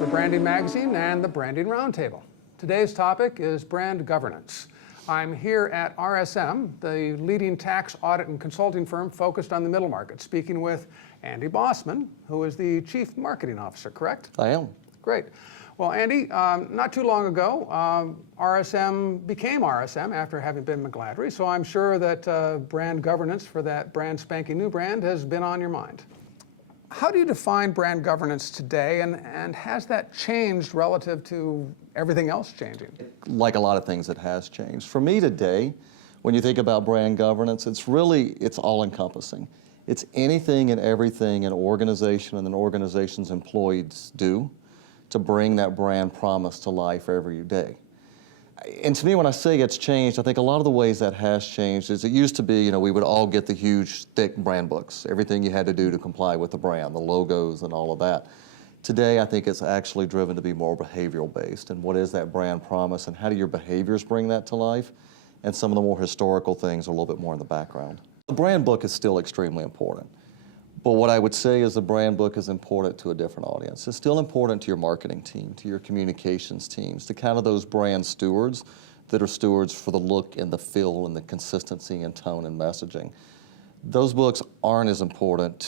for Branding Magazine and the Branding Roundtable. Today's topic is brand governance. I'm here at RSM, the leading tax audit and consulting firm focused on the middle market, speaking with Andy Bossman, who is the Chief Marketing Officer, correct? I am. Great. Well, Andy, not too long ago, RSM became RSM after having been McGladrey, so I'm sure that brand governance for that brand spanking new brand has been on your mind. How do you define brand governance today, and has that changed relative to everything else changing? Like a lot of things, it has changed. For me today, when you think about brand governance, it's all-encompassing. It's anything and everything an organization and an organization's employees do to bring that brand promise to life every day. And to me, when I say it's changed, I think a lot of the ways that has changed is it used to be, we would all get the huge, thick brand books, everything you had to do to comply with the brand, the logos and all of that. Today, I think it's actually driven to be more behavioral based. And what is that brand promise, and how do your behaviors bring that to life? And some of the more historical things are a little bit more in the background. The brand book is still extremely important. But what I would say is the brand book is important to a different audience. It's still important to your marketing team, to your communications teams, to kind of those brand stewards that are stewards for the look and the feel and the consistency and tone and messaging. Those books aren't as important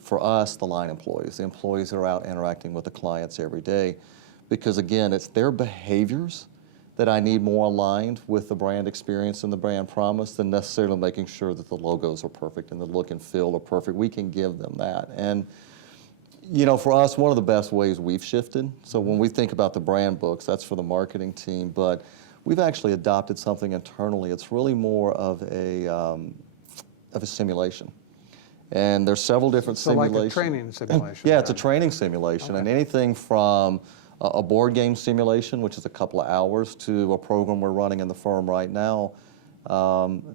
for us, the line employees, the employees that are out interacting with the clients every day, because again, it's their behaviors that I need more aligned with the brand experience and the brand promise than necessarily making sure that the logos are perfect and the look and feel are perfect. We can give them that. And for us, one of the best ways we've shifted, so when we think about the brand books, that's for the marketing team, but we've actually adopted something internally. It's really more of a simulation. And there's several different simulations. Like a training simulation. Yeah, it's a training simulation. Okay. And anything from a board game simulation, which is a couple of hours, to a program we're running in the firm right now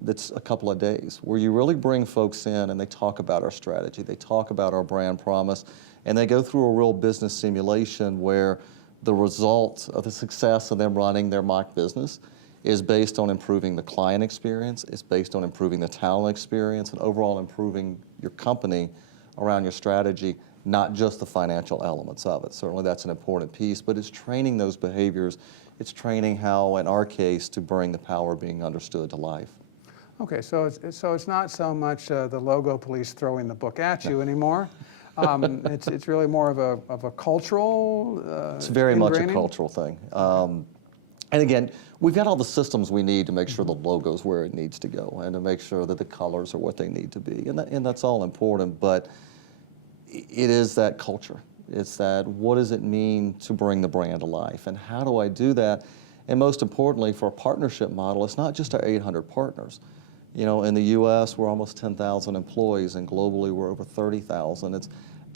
that's a couple of days, where you really bring folks in and they talk about our strategy, they talk about our brand promise, and they go through a real business simulation where the result of the success of them running their mock business is based on improving the client experience, it's based on improving the talent experience, and overall improving your company around your strategy, not just the financial elements of it. Certainly that's an important piece, but it's training those behaviors. It's training how, in our case, to bring the power of being understood to life. Okay, so it's not so much the logo police throwing the book at you anymore. It's really more of a cultural It's very much a cultural thing. And again, we've got all the systems we need to make sure the logo's where it needs to go and to make sure that the colors are what they need to be. And that's all important, but it is that culture. It's that, what does it mean to bring the brand to life? And how do I do that? And most importantly, for a partnership model, it's not just our 800 partners. In the US, we're almost 10,000 employees, and globally, we're over 30,000. It's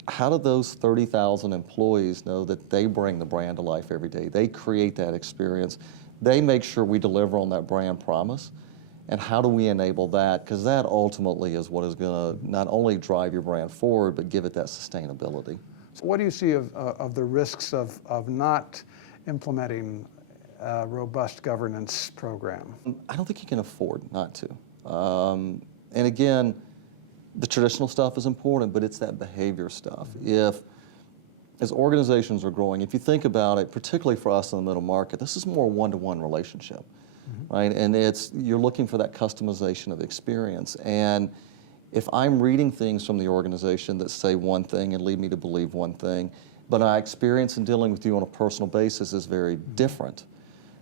how do those 30,000 employees know that they bring the brand to life every day? They create that experience. They make sure we deliver on that brand promise. And how do we enable that? Because that ultimately is what is going to not only drive your brand forward, but give it that sustainability. So what do you see of the risks of not implementing a robust governance program? I don't think you can afford not to. And again, the traditional stuff is important, but it's that behavior stuff. As organizations are growing, if you think about it, particularly for us in the middle market, this is more a one-to-one relationship. Right? And you're looking for that customization of experience. And if I'm reading things from the organization that say one thing and lead me to believe one thing, but my experience in dealing with you on a personal basis is very different,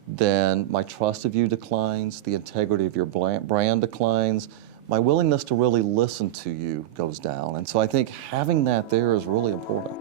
then my trust of you declines, the integrity of your brand declines, my willingness to really listen to you goes down. And so I think having that there is really important.